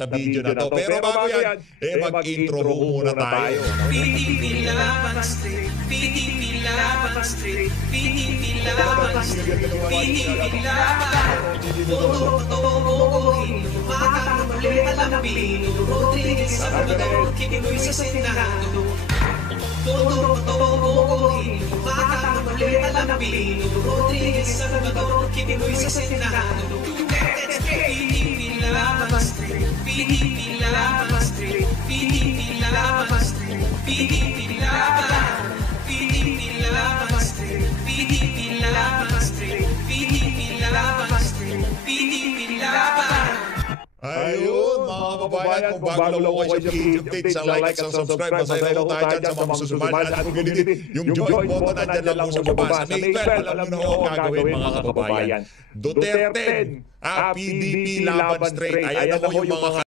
sa video na to. Pero bago yan, mag-intro muna tayo. PDP Laban Street, PDP Laban Street, PDP Laban Street, PDP Laban. Bobohin, makakang muli alambino, Rodriguez sa Amador, kiniloy sa Senado. Bobohin, makakang muli alambino, Rodriguez sa Amador, kiniloy sa Senado. PDP Laban Street, PDP Laban Street, PDP Laban Street, PDP Laban, PDP Laban Street, PDP Laban Street, PDP Laban Street, PDP Laban. Ayun, mga kababayan, kung bago lang po kayo sa YouTube page, sa like at sa subscribe, masaya na po tayo dyan sa mga susuman at community. Yung join button nandyan lang po sa baba. Sa may bell, alam nyo ang gagawin mga kababayan. Duterte, PDP Laban Straight. Ayan na po yung mga